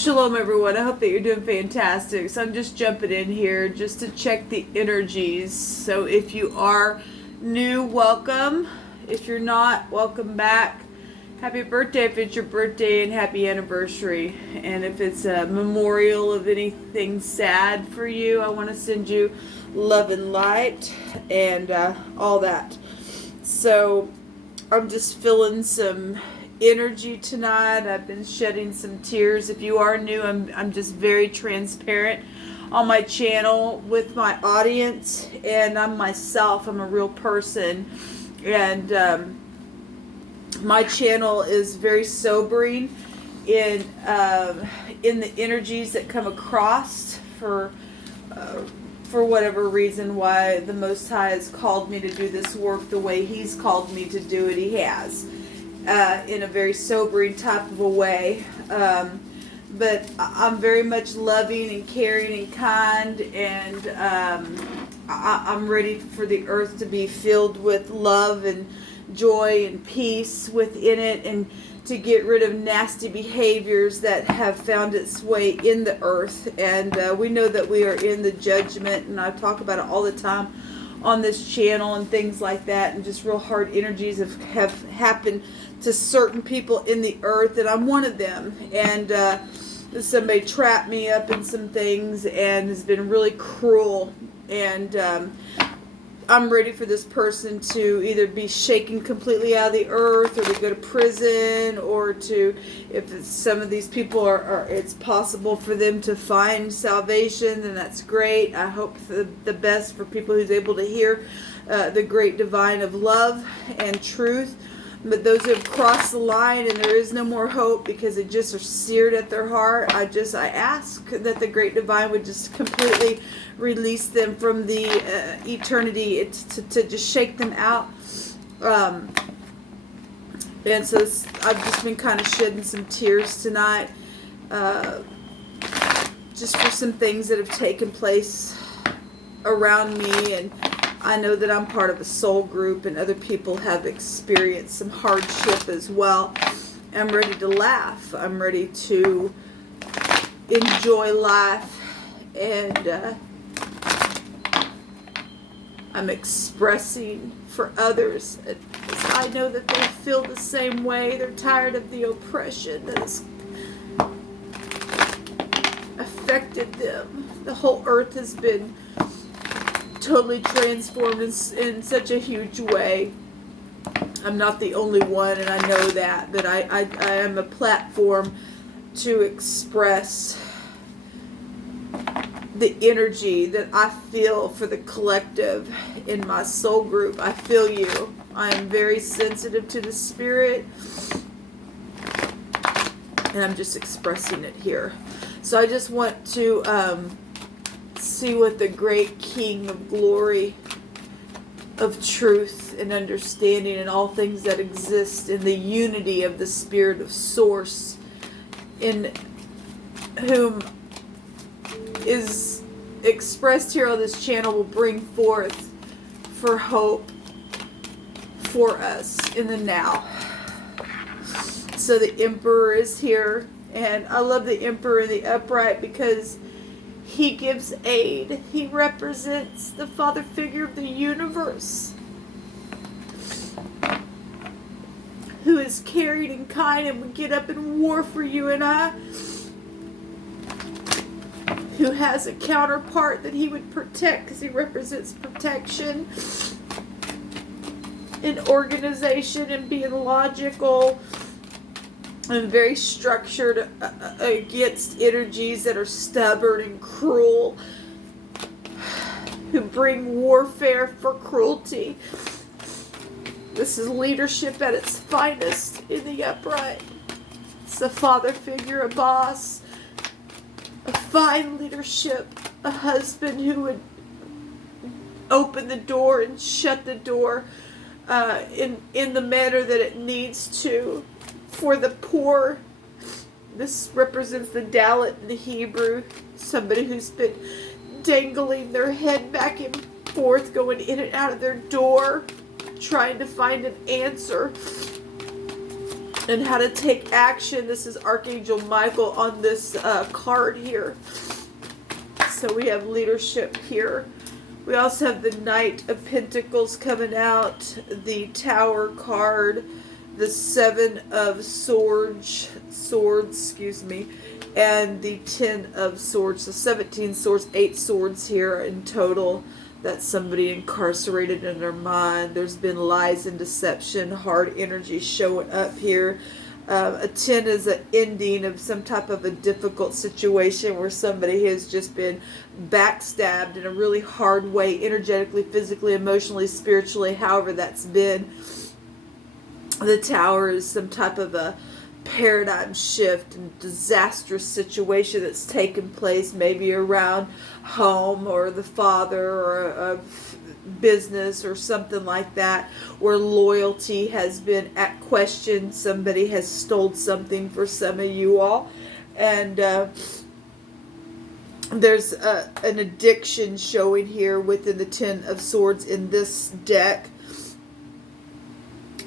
Shalom everyone, I hope that you're doing fantastic. So I'm just jumping in here just to check the energies. So if you are new, welcome. If you're not, welcome back. Happy birthday if it's your birthday, and happy anniversary. And if it's a memorial of anything sad for you, I want to send you love and light and all that. So I'm just feeling some energy tonight. I've been shedding some tears. If you are new, I'm just very transparent on my channel with my audience, and I'm myself. I'm a real person, and my channel is very sobering in the energies that come across for whatever reason why the Most High has called me to do this work the way He's called me to do it. He has. In a very sobering type of a way. But I'm very much loving and caring and kind, and I'm ready for the earth to be filled with love and joy and peace within it, and to get rid of nasty behaviors that have found its way in the earth. And we know that we are in the judgment, and I talk about it all the time on this channel and things like that, and just real hard energies have happened to certain people in the earth, and I'm one of them. And somebody trapped me up in some things and has been really cruel, and I'm ready for this person to either be shaken completely out of the earth, or to go to prison, or to, if some of these people are it's possible for them to find salvation, then that's great. I hope for the best for people who's able to hear the great divine of love and truth. But those who have crossed the line and there is no more hope because it just are seared at their heart, I ask that the great divine would just completely release them from the eternity, to just shake them out. And so I've just been kind of shedding some tears tonight, just for some things that have taken place around me. And I know that I'm part of a soul group, and other people have experienced some hardship as well. I'm ready to laugh. I'm ready to enjoy life, and I'm expressing for others, because I know that they feel the same way. They're tired of the oppression that has affected them. The whole earth has been totally transformed in such a huge way. I'm not the only one, and I know that, but I am a platform to express the energy that I feel for the collective in my soul group. I feel you. I am very sensitive to the spirit, and I'm just expressing it here. So I just want to see what the great King of glory, of truth and understanding, and all things that exist in the unity of the spirit of source, in whom is expressed here on this channel, will bring forth for hope for us in the now. So the Emperor is here, and I love the Emperor in the upright because he gives aid. He represents the father figure of the universe, who is caring and kind and would get up in war for you and I, who has a counterpart that he would protect because he represents protection and organization and being logical and very structured against energies that are stubborn and cruel, who bring warfare for cruelty. This is leadership at its finest in the upright. It's a father figure, a boss, a fine leadership, a husband who would open the door and shut the door in the manner that it needs to, for the poor. This represents the Dalit in the Hebrew, somebody who's been dangling their head back and forth, going in and out of their door, trying to find an answer. and how to take action. This is Archangel Michael on this card here. So we have leadership here. We also have the Knight of Pentacles coming out, the Tower card, the Seven of Swords, and the 10 of Swords. So 17 swords, 8 swords here in total. That's somebody incarcerated in their mind. There's been lies and deception, hard energy showing up here. A 10 is an ending of some type of a difficult situation where somebody has just been backstabbed in a really hard way, energetically, physically, emotionally, spiritually, however that's been. The Tower is some type of a paradigm shift and disastrous situation that's taken place, maybe around home or the father or a business or something like that, where loyalty has been at question. Somebody has stole something for some of you all, and there's an addiction showing here within the 10 of Swords in this deck.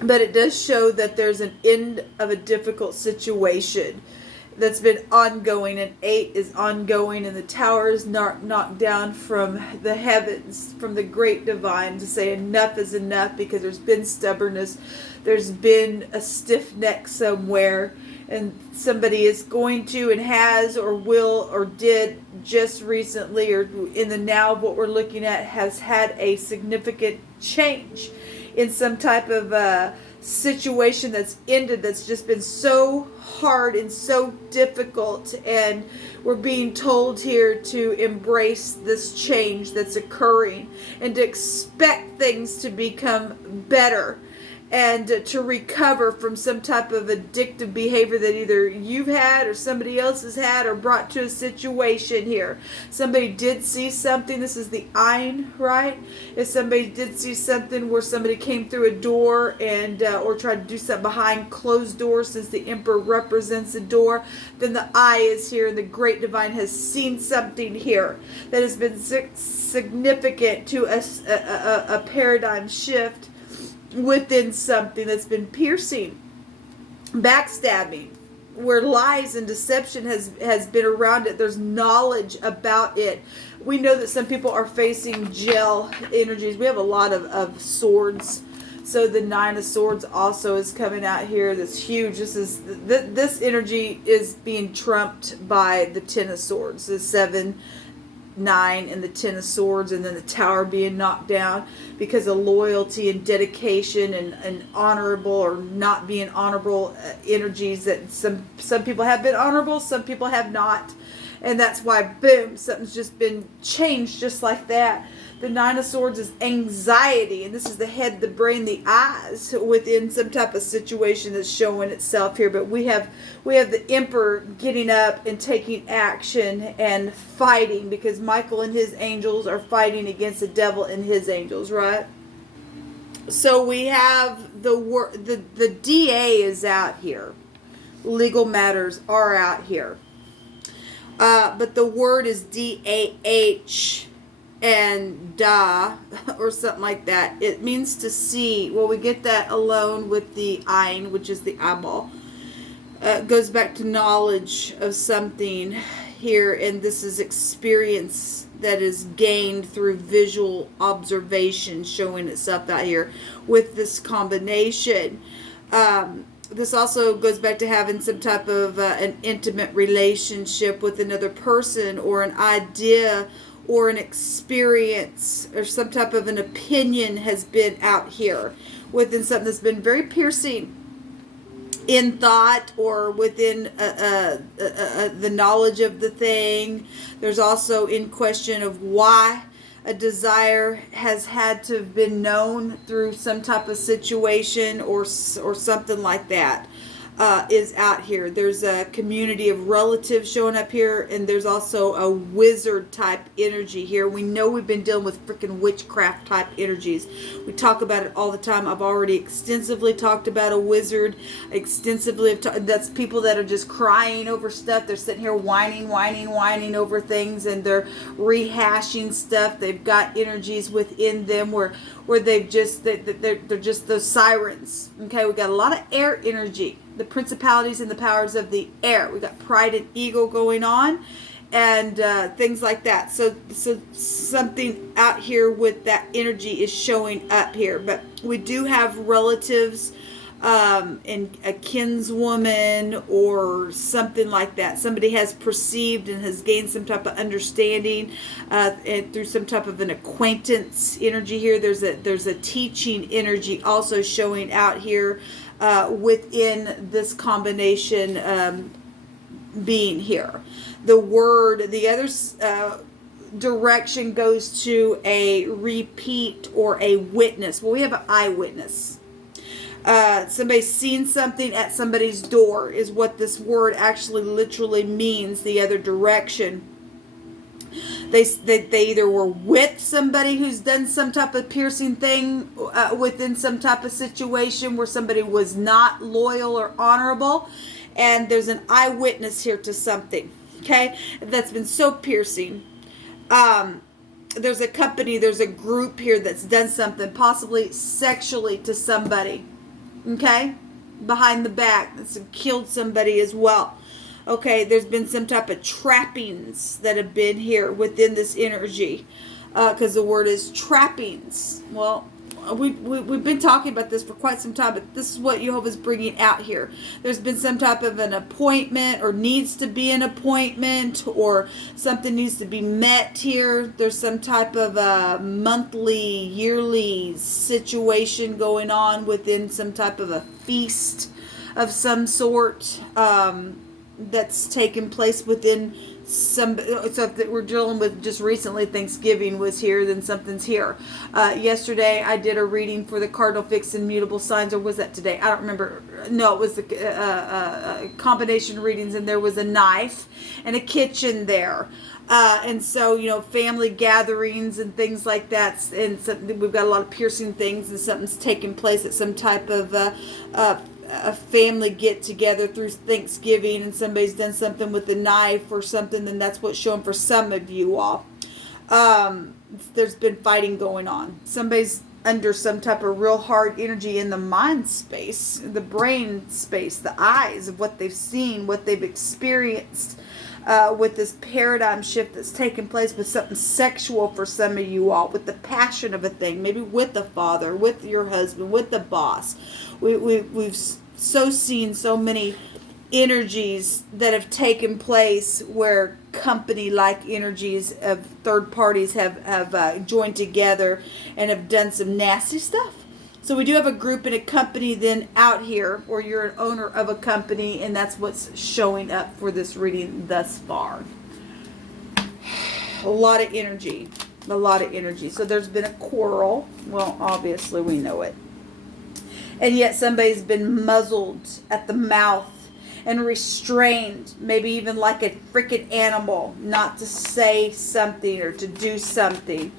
But it does show that there's an end of a difficult situation that's been ongoing, and 8 is ongoing, and the Tower is knocked down from the heavens, from the great divine, to say enough is enough, because there's been stubbornness, there's been a stiff neck somewhere, and somebody is going to and has or will or did just recently or in the now of what we're looking at has had a significant change in some type of situation that's ended, that's just been so hard and so difficult, and we're being told here to embrace this change that's occurring and to expect things to become better and to recover from some type of addictive behavior that either you've had or somebody else has had or brought to a situation here. Somebody did see something. This is the Ein, right? If somebody did see something where somebody came through a door and or tried to do something behind closed doors, since the Emperor represents a door, then the Eye is here, and the Great Divine has seen something here that has been significant to a paradigm shift within something that's been piercing, backstabbing, where lies and deception has been around it. There's knowledge about it. We know that some people are facing jail energies. We have a lot of swords. So the 9 of Swords also is coming out here. That's huge. This energy is being trumped by the 10 of Swords, the 7, 9, and the 10 of Swords, and then the Tower being knocked down because of loyalty and dedication and honorable or not being honorable energies. That some people have been honorable, some people have not, and that's why, boom, something's just been changed just like that. The 9 of Swords is anxiety, and this is the head, the brain, the eyes within some type of situation that's showing itself here. But we have the Emperor getting up and taking action and fighting, because Michael and his angels are fighting against the devil and his angels, right? So we have the DA is out here. Legal matters are out here. But the word is DAH. And da, or something like that. It means to see. Well, we get that alone with the Ein, which is the eyeball. It goes back to knowledge of something here, and this is experience that is gained through visual observation, showing itself out here with this combination. This also goes back to having some type of an intimate relationship with another person, or an idea or an experience or some type of an opinion has been out here within something that's been very piercing in thought or within the knowledge of the thing. There's also in question of why a desire has had to have been known through some type of situation or something like that. Is out here. There's a community of relatives showing up here, and there's also a wizard type energy here. We know we've been dealing with freaking witchcraft type energies. We talk about it all the time. I've already extensively talked about a wizard. That's people that are just crying over stuff. They're sitting here whining over things, and they're rehashing stuff. They've got energies within them where they're just those sirens. Okay, we got a lot of air energy the principalities and the powers of the air. We got pride and ego going on, and things like that. So something out here with that energy is showing up here. But we do have relatives, and a kinswoman or something like that. Somebody has perceived and has gained some type of understanding, and through some type of an acquaintance energy here. There's a teaching energy also showing out here within this combination being here. The other direction goes to a repeat or a witness. Well, we have an eyewitness. Somebody's seen something at somebody's door is what this word actually literally means. The other direction. They either were with somebody who's done some type of piercing thing within some type of situation where somebody was not loyal or honorable, and there's an eyewitness here to something, okay, that's been so piercing. There's a company, there's a group here that's done something, possibly sexually to somebody, okay, behind the back, that's killed somebody as well. Okay, there's been some type of trappings that have been here within this energy, because the word is trappings. Well, we've been talking about this for quite some time, but this is what Jehovah's bringing out here. There's been some type of an appointment, or needs to be an appointment, or something needs to be met here. There's some type of a monthly, yearly situation going on within some type of a feast of some sort. That's taken place within some. So if we're dealing with just recently, Thanksgiving was here, then something's here. Yesterday I did a reading for the cardinal fixed and mutable signs, or was that today? I don't remember. No, it was the combination readings, and there was a knife and a kitchen there. And so, family gatherings and things like that, and we've got a lot of piercing things, and something's taking place at some type of a family get together through Thanksgiving, and somebody's done something with a knife or something, then that's what's shown for some of you all. There's been fighting going on. Somebody's under some type of real hard energy in the mind space, the brain space, the eyes of what they've seen, what they've experienced, with this paradigm shift that's taking place with something sexual for some of you all, with the passion of a thing, maybe with the father, with your husband, with the boss. We've so seen so many energies that have taken place where company-like energies of third parties have joined together and have done some nasty stuff. So we do have a group and a company then out here, or you're an owner of a company, and that's what's showing up for this reading thus far. A lot of energy. So there's been a quarrel. Well, obviously we know it. And yet somebody's been muzzled at the mouth and restrained, maybe even like a freaking animal, not to say something or to do something.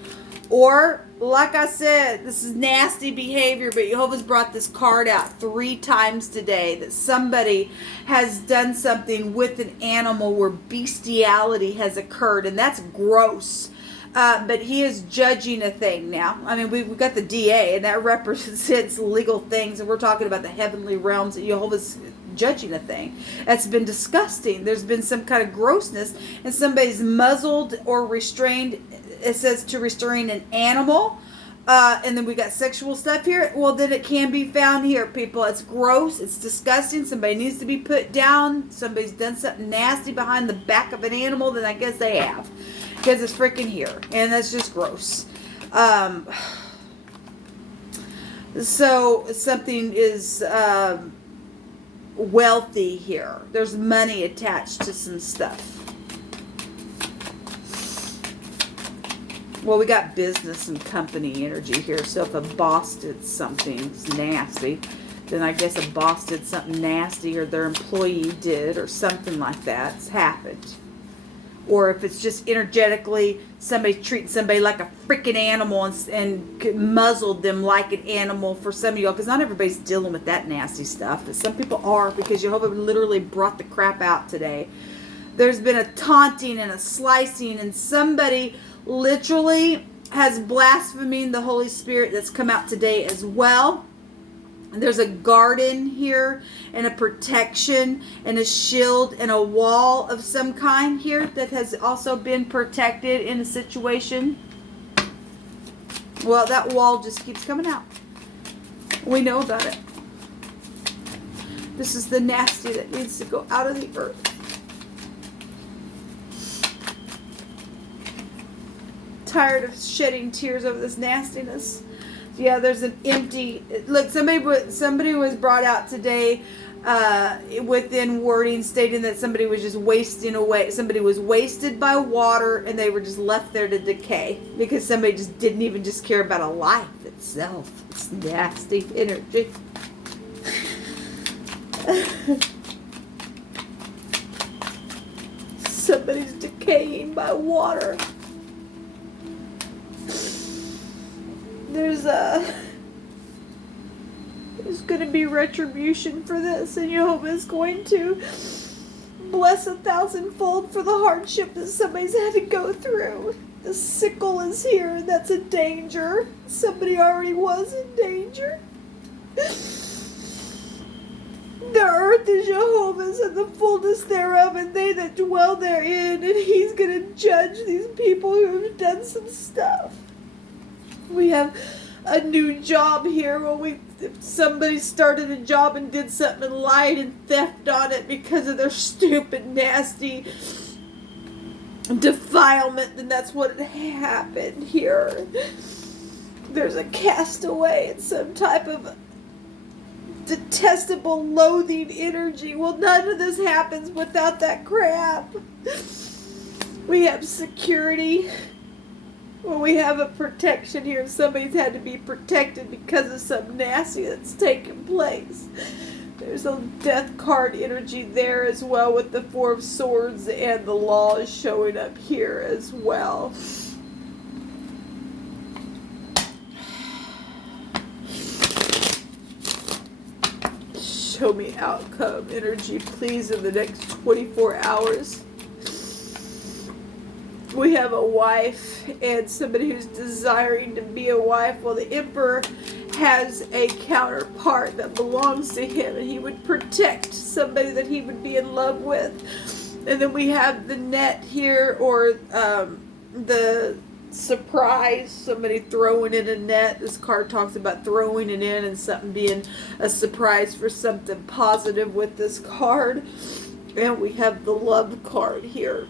Or, like I said, this is nasty behavior, but Jehovah's brought this card out 3 times today, that somebody has done something with an animal where bestiality has occurred, and that's gross. But he is judging a thing now. I mean, we've got the DA, and that represents legal things, and we're talking about the heavenly realms that Jehovah's judging a thing. That's been disgusting. There's been some kind of grossness, and somebody's muzzled or restrained. It says to restrain an animal. And then we got sexual stuff here. Well, then it can be found here, people. It's gross. It's disgusting. Somebody needs to be put down. Somebody's done something nasty behind the back of an animal. Then I guess they have. Because it's freaking here. And that's just gross. So something is wealthy here. There's money attached to some stuff. Well, we got business and company energy here. So if a boss did something nasty, then I guess a boss did something nasty, or their employee did, or something like that. It's happened. Or if it's just energetically somebody treating somebody like a freaking animal and muzzled them like an animal for some of y'all. Because not everybody's dealing with that nasty stuff. But some people are, because Jehovah literally brought the crap out today. There's been a taunting and a slicing, and somebody literally has blaspheming the Holy Spirit that's come out today as well. There's a garden here and a protection and a shield and a wall of some kind here that has also been protected in a situation. Well, that wall just keeps coming out. We know about it. This is the nasty that needs to go out of the earth. Tired of shedding tears over this nastiness. Yeah, there's an empty. Look, somebody was brought out today within wording stating that somebody was just wasting away. Somebody was wasted by water and they were just left there to decay because somebody just didn't even just care about a life itself. It's nasty energy. Somebody's decaying by water. There's going to be retribution for this, and Jehovah is going to bless 1,000-fold for the hardship that somebody's had to go through. The sickle is here, and that's a danger. Somebody already was in danger. The earth is Jehovah's and the fullness thereof, and they that dwell therein, and he's going to judge these people who have done some stuff. We have a new job here where if somebody started a job and did something and lied and theft on it because of their stupid, nasty defilement, then that's what happened here. There's a castaway and some type of detestable, loathing energy. Well, none of this happens without that crap. We have security. Well, we have a protection here. Somebody's had to be protected because of some nasty that's taken place. There's a death card energy there as well with the Four of Swords, and the Law is showing up here as well. Show me outcome energy, please, in the next 24 hours. We have a wife and somebody who's desiring to be a wife. Well, the Emperor has a counterpart that belongs to him, and he would protect somebody that he would be in love with. And then we have the net here, or the surprise, somebody throwing in a net. This card talks about throwing it in and something being a surprise for something positive with this card. And we have the love card here.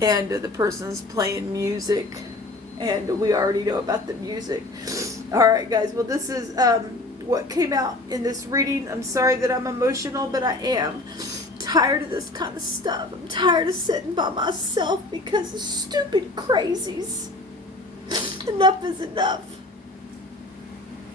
And the person's playing music, and we already know about the music. Alright guys, well this is what came out in this reading. I'm sorry that I'm emotional, but I am tired of this kind of stuff. I'm tired of sitting by myself because of stupid crazies. Enough is enough.